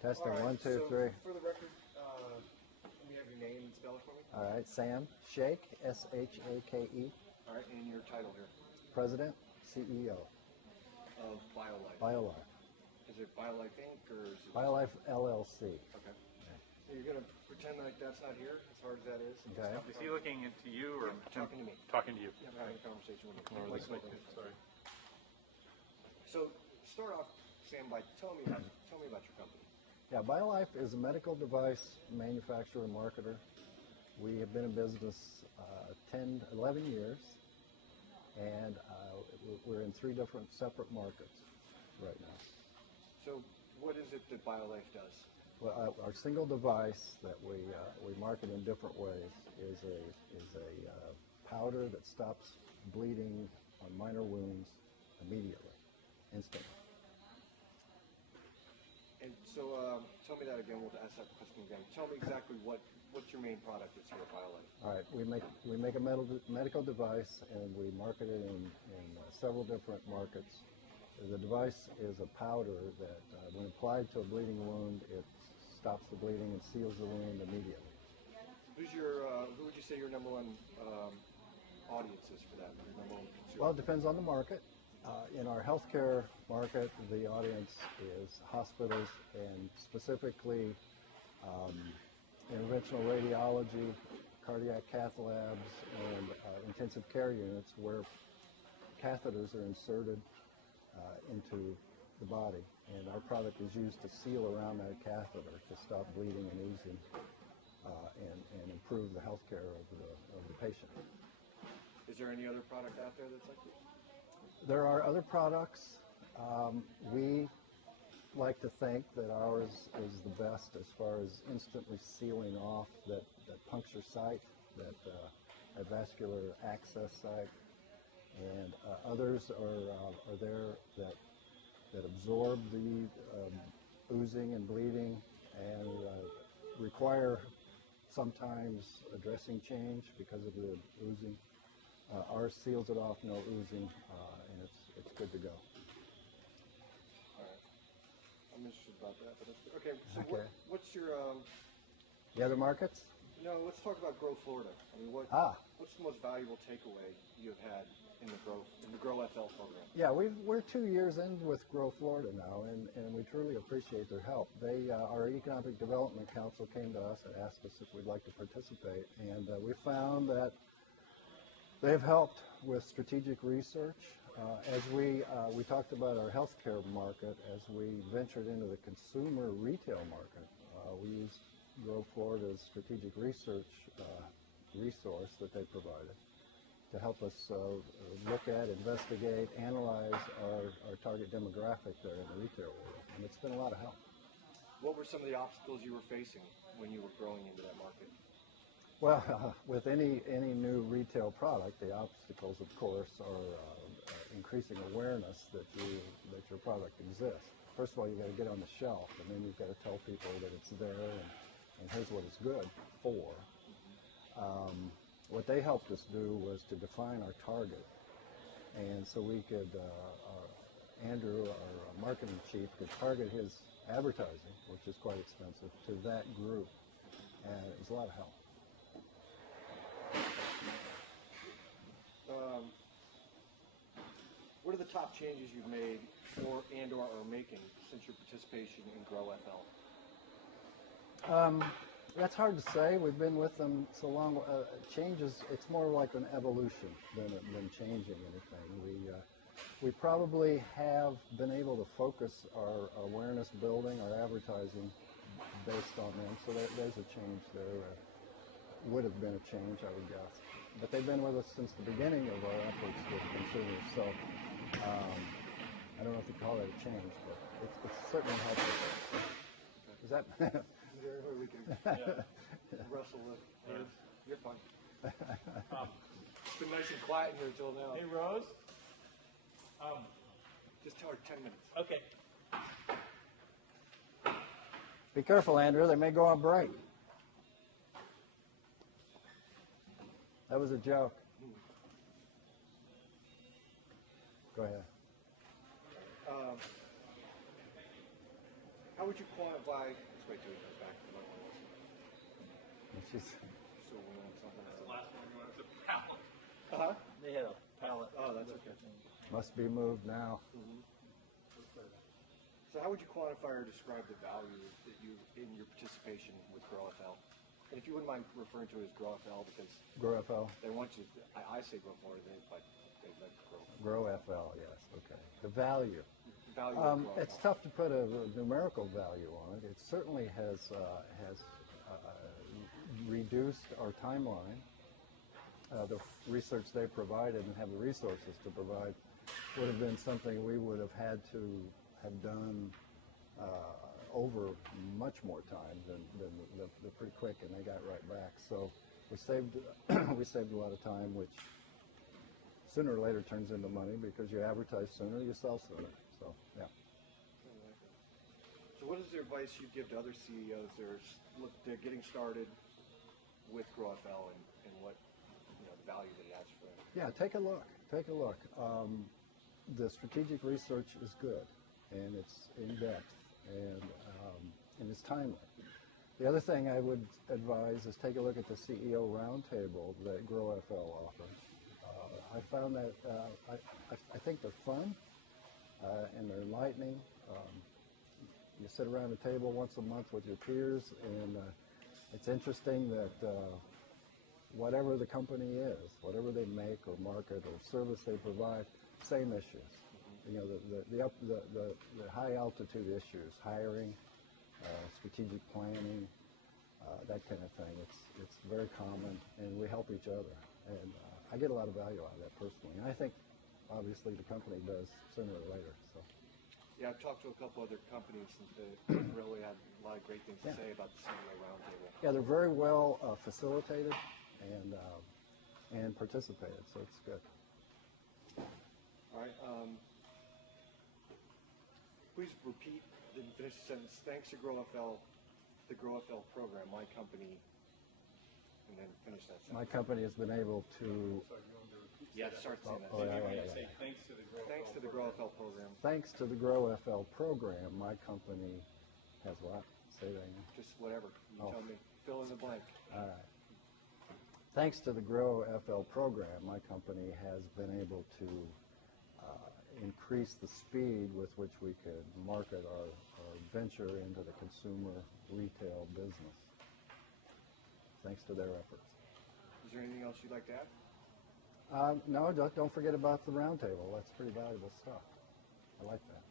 Testing, All right, 1, 2, so 3. For the record, let me have your name and spell it for me. All right, Sam Shake, S-H-A-K-E, All right, and your title here. President, CEO, Of BioLife. BioLife. Is it BioLife Inc. or is it BioLife LLC. Okay. So you're gonna pretend like that's not here, as hard as that is. Okay. Is he looking into you or Talking to me. talking to you? I'm having a conversation with him. Or like, sorry. So start off, Sam, by tell me about your company. Yeah, BioLife is a medical device manufacturer and marketer. We have been in business 11 years, and we're in 3 different separate markets right now. So what is it that BioLife does? Well, our single device that we market in different ways is a powder that stops bleeding on minor wounds immediately, instantly. And so tell me that again. We'll ask that question again. Tell me exactly what your main product is here at BioLife. All right, we make a medical device, and we market it in several different markets. The device is a powder that, when applied to a bleeding wound, it stops the bleeding and seals the wound immediately. Who would you say your number one audience is for that? Your number one consumer? Well, it depends on the market. In our healthcare market, the audience is hospitals and specifically interventional radiology, cardiac cath labs, and intensive care units where catheters are inserted into the body, and our product is used to seal around that catheter to stop bleeding and oozing and improve the health care of the patient. Is there any other product out there that's like this? There are other products. We like to think that ours is the best as far as instantly sealing off that puncture site, that vascular access site, and others are there that absorb the oozing and bleeding and require sometimes a dressing change because of the oozing. Ours seals it off, no oozing, and it's good to go. All right. I'm interested about that, but okay. So Okay. what's your The other markets? let's talk about Grow Florida. I mean, what's the most valuable takeaway you've had in the Grow FL program? Yeah, we're 2 years in with Grow Florida now, and we truly appreciate their help. Our Economic Development Council came to us and asked us if we'd like to participate, and we found that they've helped with strategic research. As we talked about our healthcare market, as we ventured into the consumer retail market, we used Grow Florida's strategic research resource that they provided to help us look at, investigate, analyze our target demographic there in the retail world. And it's been a lot of help. What were some of the obstacles you were facing when you were growing into that market? Well, with any new retail product, the obstacles, of course, are increasing awareness that your product exists. First of all, you got to get on the shelf, and then you've got to tell people that it's there and here's what it's good for. What they helped us do was to define our target, and so we could, Andrew, our marketing chief, could target his advertising, which is quite expensive, to that group, and it was a lot of help. What are the top changes you've made or are making since your participation in Grow FL? That's hard to say. We've been with them so long. Changes, it's more like an evolution than changing anything. We probably have been able to focus our awareness building, our advertising based on them. So there's a change there. Would have been a change, I would guess. But they've been with us since the beginning of our efforts with consumers. So I don't know if you call that a change, but it's certainly helped us. Is that? We can wrestle with. Yes. You're fine. It's been nice and quiet in here until now. Hey, Rose. Just tell her 10 minutes. Okay. Be careful, Andrew. They may go on break. That was a joke. Go ahead. How would you quantify? Let's wait till he comes back. And she's, So we want something. The last one you wanted to pallet. Uh-huh. They had a pallet. Oh, that's okay. must be moved now. So how would you quantify or describe the value that you in your participation with GrowFL? And if you wouldn't mind referring to it as GrowFL, because GrowFL, they want you. I say Grow Florida, but they like Grow. GrowFL, yes, okay. The value. The value of GrowFL. It's tough to put a numerical value on it. It certainly has reduced our timeline. The research they provided and have the resources to provide would have been something we would have had to have done over much more time than the pretty quick, and they got right back. So we saved we saved a lot of time, which sooner or later turns into money because you advertise sooner, you sell sooner. So yeah. So what is the advice you give to other CEOs they're getting started with GrowFL and what the value that it adds for them? Yeah, take a look. Take a look. The strategic research is good, and it's in depth, and it's timely. The other thing I would advise is take a look at the CEO roundtable that GrowFL offers. I found that I think they're fun and they're enlightening. You sit around the table once a month with your peers, and it's interesting that whatever the company is, whatever they make or market or service they provide, same issues. The high altitude issues, hiring, strategic planning, that kind of thing. It's very common, and we help each other. And I get a lot of value out of that personally. And I think, obviously, the company does sooner or later. So. Yeah, I've talked to a couple other companies and they really had a lot of great things to say about the CEO roundtable. Yeah, they're very well facilitated and participated, so it's good. All right. Please repeat and finish the sentence. Thanks to GrowFL, the GrowFL program, my company, and then finish that sentence. My company has been able to. Yeah, start saying that. Say thanks to the GrowFL. Thanks to the GrowFL program. Thanks to the GrowFL program, my company has what? Say that again. Just whatever. You tell me. Fill in the blank. All right. Thanks to the GrowFL program, my company has been able to increase the speed with which we could market our venture into the consumer retail business. Thanks to their efforts. Is there anything else you'd like to add? No, don't forget about the roundtable. That's pretty valuable stuff. I like that.